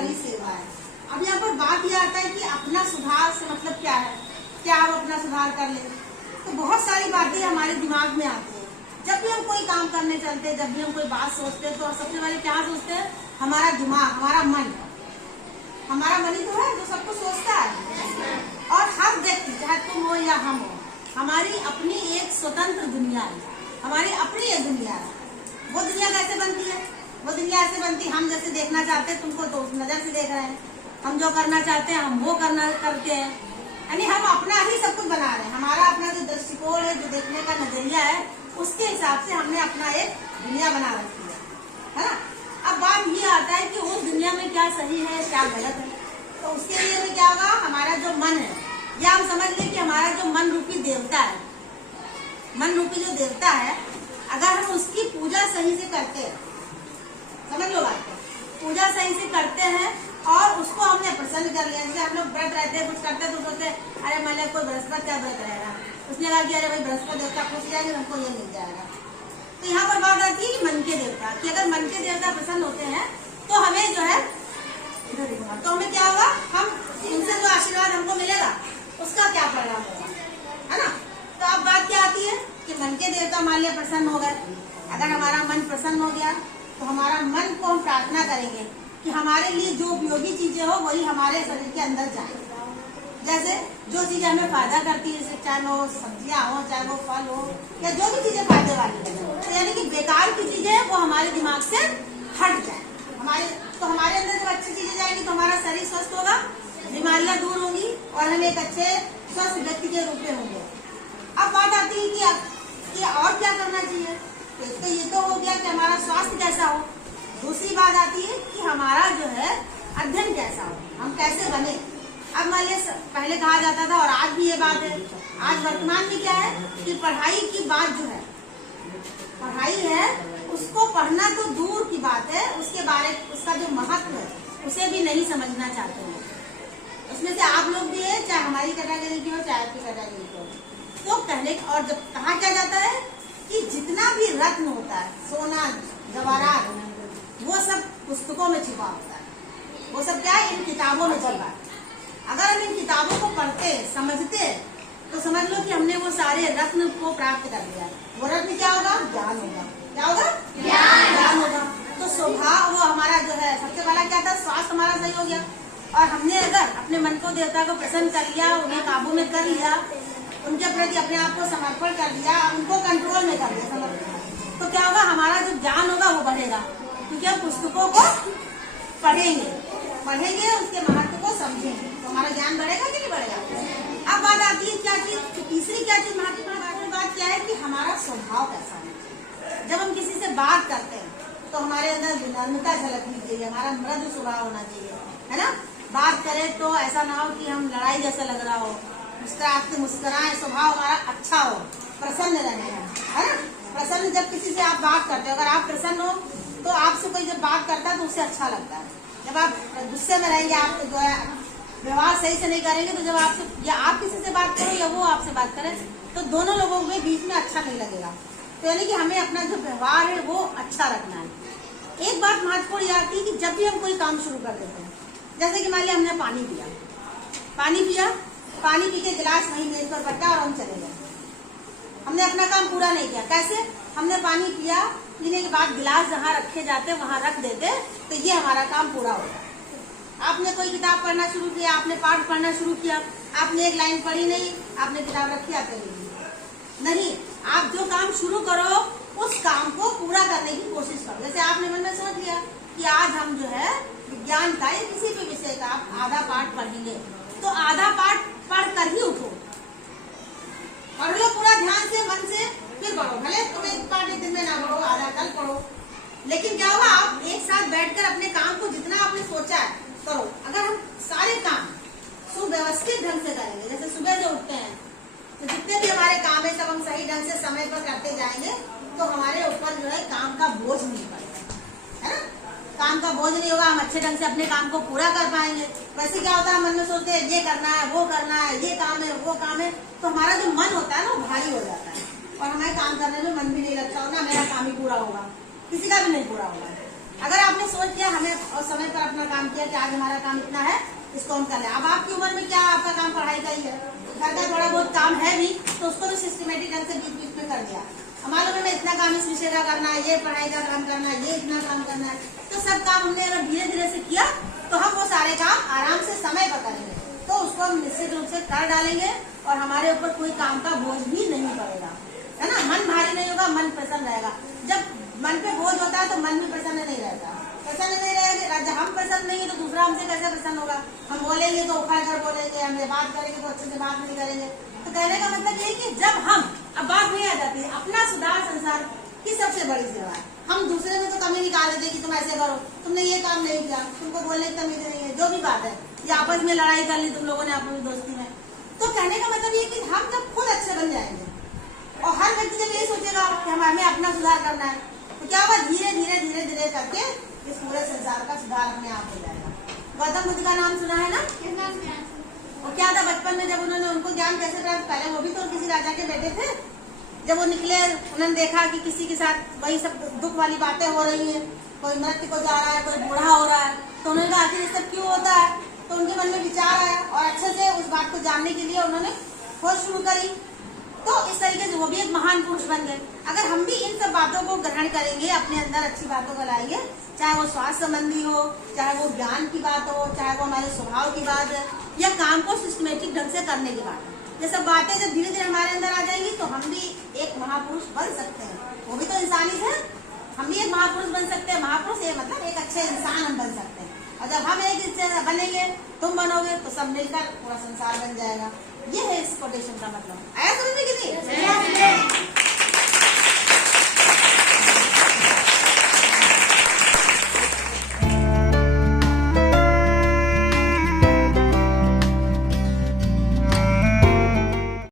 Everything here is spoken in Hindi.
वही सेवा है। अब यहाँ पर बात यह आता है कि अपना सुधार से मतलब क्या है, क्या हम अपना सुधार कर ले। तो बहुत सारी बातें हमारे दिमाग में आती है जब भी हम कोई काम करने चलते हैं, जब भी हम कोई बात सोचते हैं, तो सबसे पहले क्या सोचते हैं, हमारा दिमाग, हमारा मन ही तो है जो सबको सोचता है। और हर व्यक्ति, चाहे तुम हो या हम हो, हमारी अपनी एक स्वतंत्र दुनिया है, हमारी अपनी एक दुनिया है। वो दुनिया कैसे बनती है? वो दुनिया ऐसे बनती है, हम जैसे देखना चाहते हैं तुमको तो उस नजर से देख रहे हैं, हम जो करना चाहते हैं हम वो करते हैं, यानी हम अपना ही सब कुछ बना रहे हैं। हमारा अपना जो दृष्टिकोण है, जो देखने का नजरिया है, उसके हिसाब से हमने अपना एक दुनिया बना रखी है ना। अब बात ये आता है कि उस दुनिया में क्या सही है क्या गलत है। तो उसके लिए भी क्या होगा, हमारा जो मन है, या हम समझ लें कि हमारा जो मन रूपी देवता है, मन रूपी जो देवता है, अगर हम उसकी पूजा सही से करते हैं, समझ लो बात को, पूजा सही से करते हैं और उसको हमने प्रसन्न कर लिया। जैसे हम लोग व्रत रहते हैं, कुछ करते हैं तो सोचते हैं अरे मान लिया कोई बृहस्पति का व्रत रहेगा, उसने कहा कि अरे भाई बृहस्पति देवता खुश जाएंगे, हमको ये मिल जाएगा। तो यहाँ पर बात आती है मन के देवता कि अगर मन के देवता प्रसन्न होते हैं तो हमें जो है तो हमें क्या होगा, हम उनसे जो आशीर्वाद हमको मिलेगा उसका क्या परिणाम होगा, है ना। तो अब बात क्या आती है कि मन के देवता मान लिया प्रसन्न हो गए। अगर हमारा मन प्रसन्न हो गया तो हमारा मन को हम प्रार्थना करेंगे कि हमारे लिए जो उपयोगी चीजें हो वही हमारे शरीर के अंदर जाए। जैसे जो चीजें हमें फायदा करती है, चाहे वो सब्जियां हो, चाहे वो फल हो, या जो भी चीजें फायदे वाली है, तो यानी कि बेकार की चीजें वो हमारे दिमाग से हट जाए। हमारे अंदर जब अच्छी चीजें जाएंगी तो हमारा शरीर स्वस्थ होगा, बीमारियां दूर होंगी और हम एक अच्छे स्वस्थ व्यक्ति के रूप में होंगे। अब बात आती है कि और क्या करना चाहिए। तो ये तो हो गया कि हमारा स्वास्थ्य कैसा हो। दूसरी बात आती है कि हमारा जो है अध्ययन कैसा हो, हम कैसे बने। अब मान लिया पहले कहा जाता था और आज भी ये बात है, आज वर्तमान में क्या है कि पढ़ाई की बात जो है, पढ़ाई है उसको पढ़ना तो दूर की बात है, उसका जो महत्व है उसे भी नहीं समझना चाहते हैं। उसमें से आप लोग भी है, चाहे हमारी कैटेगरी की हो चाहे आपकी कैटेगरी की हो। तो कहने और जब कहा क्या जाता है कि जितना भी रत्न होता है, सोना जवाहरात, वो सब पुस्तकों में छिपा होता है। वो सब क्या है, इन किताबों में छिपा है। अगर हम इन किताबों को पढ़ते समझते तो समझ लो कि हमने वो सारे रत्न को प्राप्त कर लिया। वो रत्न क्या होगा, ज्ञान होगा। क्या होगा, ज्ञान होगा। तो स्वभाव वो हमारा जो है, सबसे पहला क्या था, स्वास्थ्य हमारा सही हो गया। और हमने अगर अपने मन को देवता को प्रसन्न कर लिया, उन्हें काबू में कर लिया, उनके प्रति अपने आप को समर्पण कर दिया, उनको कंट्रोल में कर दिया, तो क्या होगा, हमारा जो ज्ञान होगा वो बढ़ेगा। क्योंकि हम पुस्तकों को पढ़ेंगे उसके महत्व को समझेंगे तो हमारा ज्ञान बढ़ेगा कि नहीं बढ़ेगा। अब बात आती है क्या चीज, तीसरी क्या चीज महत्वपूर्ण बात क्या है कि हमारा स्वभाव कैसा है। जब हम किसी से बात करते हैं तो हमारे अंदर विनम्रता झलकनी चाहिए, हमारा मृदु स्वभाव होना चाहिए, है ना। बात करें तो ऐसा ना हो कि हम लड़ाई जैसा लग रहा हो, मुस्कुराए, स्वभाव हमारा अच्छा हो, प्रसन्न रहे, है ना। प्रसन्न, जब किसी से आप बात करते हो, अगर आप प्रसन्न हो तो आपसे कोई जब बात करता है तो उससे अच्छा लगता है। जब आप गुस्से में रहेंगे, आप जो है व्यवहार सही से नहीं करेंगे, तो जब आप किसी से बात करो या वो आपसे बात करे तो दोनों लोगों के बीच में अच्छा नहीं लगेगा। तो यानी कि हमें अपना जो व्यवहार है वो अच्छा रखना है। एक बात महत्वपूर्ण ये आती है कि जब भी हम कोई काम शुरू कर देते हैं, जैसे कि मान लिया हमने पानी पिया, पानी पी के गिलास वहीं मेज पर रखा और हम चले गए, हमने अपना काम पूरा नहीं किया। कैसे, हमने पानी पिया, पीने के बाद गिलास जहाँ रखे जाते वहां रख देते तो ये हमारा काम पूरा होता। आपने कोई किताब पढ़ना शुरू किया, आपने पाठ पढ़ना शुरू किया, आपने एक लाइन पढ़ी नहीं, आपने किताब रखी, आप नहीं, आप जो काम शुरू करो उस काम को पूरा करने की कोशिश करो। जैसे आपने मन में सोच लिया कि आज हम जो है विज्ञान का या किसी भी विषय का आप आधा पाठ पढ़ेंगे, तो आधा पाठ पढ़ कर ही उठो, पढ़ लो पूरा ध्यान से, मन से, फिर पढ़ो। भले तुम एक पाठ एक दिन में ना पढ़ो, आधा कल पढ़ो, लेकिन क्या होगा, आप एक साथ बैठकर अपने काम को जितना आपने सोचा है करो। अगर हम सारे काम सुव्यवस्थित ढंग से करेंगे, जैसे सुबह जो उठते हैं तो जितने भी हमारे काम है सब हम सही ढंग से समय पर करते जाएंगे, तो हमारे ऊपर जो है काम का बोझ नहीं पड़ेगा, है ना। काम का बोझ नहीं होगा, हम अच्छे ढंग से अपने काम को पूरा कर पाएंगे। वैसे क्या होता है, मन में सोचते हैं ये करना है, वो करना है, ये काम है, वो काम है, तो हमारा जो मन होता है ना वो भारी हो जाता है और हमें काम करने में मन भी नहीं लगता, ना मेरा काम ही पूरा होगा, किसी का भी नहीं पूरा होगा। अगर आपने सोच किया, हमें और समय पर अपना काम किया कि आज हमारा काम इतना है, इसको हम कर लें। अब आपकी उम्र में क्या आपका काम पढ़ाई का ही है, घर का थोड़ा बहुत काम है भी, तो उसको भी सिस्टमेटिक ढंग से बीच बीच में कर दिया। हमारे में इतना काम इस विषय का करना है, ये पढ़ाई का काम करना है, ये इतना काम करना है, तो सब काम हमने अगर धीरे धीरे से किया तो हम वो सारे काम आराम से समय पर करेंगे, तो उसको हम निश्चित रूप से कर डालेंगे और हमारे ऊपर कोई काम का बोझ भी नहीं पड़ेगा, है ना। मन भारी नहीं होगा, मन प्रसन्न रहेगा। जब मन पे बोझ होता है तो मन भी प्रसन्न नहीं रहता, प्रसन्न नहीं रहेगा। जब हम प्रसन्न नहीं है तो दूसरा हमसे कैसे प्रसन्न होगा। हम बोलेंगे तो उखाड़ कर बोलेंगे, हम बात करेंगे तो अच्छे से बात नहीं करेंगे। तो कहने का मतलब ये कि जब हम, अब बात नहीं आ जाती है, अपना सुधार संसार की सबसे बड़ी सेवा है। हम दूसरे में तो कमी निकाल देते कि तुम ऐसे करो, तुमने ये काम नहीं किया, तुमको बोलने की तमीज नहीं है, जो भी बात है, या आपस में लड़ाई कर ली तुम लोगों ने आपस में दोस्ती में। तो कहने का मतलब ये कि हम जब खुद अच्छे बन जाएंगे और हर व्यक्ति जब यही सोचेगा कि हमें अपना सुधार करना है, तो क्या होगा, धीरे धीरे धीरे धीरे करके इस पूरे संसार का सुधार अपने आप हो जाएगा। गौतम बुद्ध का नाम सुना है ना। और क्या था बचपन में जब उन्होंने, उनको ज्ञान कैसे प्राप्त, पहले वो भी तो किसी राजा के बेटे थे। जब वो निकले, उन्होंने देखा कि किसी के साथ वही सब दुख वाली बातें हो रही हैं, कोई मृत्यु को जा रहा है, कोई बूढ़ा हो रहा है, तो उन्होंने कहा आखिर ये सब क्यों होता है। तो उनके मन में विचार आया और अच्छे से उस बात को जानने के लिए उन्होंने खोज शुरू करी। तो इस तरीके से वो भी एक महान पुरुष बन गए। अगर हम भी इन सब बातों को ग्रहण करेंगे, अपने अंदर अच्छी बातों को लाएंगे, चाहे वो स्वास्थ्य संबंधी हो, चाहे वो ज्ञान की बात हो, चाहे वो हमारे स्वभाव की बात है, या काम को सिस्टमेटिक ढंग से करने की बात है, ये सब बातें जब धीरे धीरे हमारे अंदर आ जाएंगी तो हम भी एक महापुरुष बन सकते हैं। वो भी तो इंसान ही है, हम भी एक महापुरुष बन सकते हैं। महापुरुष ये मतलब एक अच्छे इंसान हम बन सकते हैं। और जब हम एक इंसान बनेंगे, तुम बनोगे, तो सब मिलकर पूरा संसार बन जाएगा। ये है इस कोटेशन का मतलब। आया समझ में कि नहीं?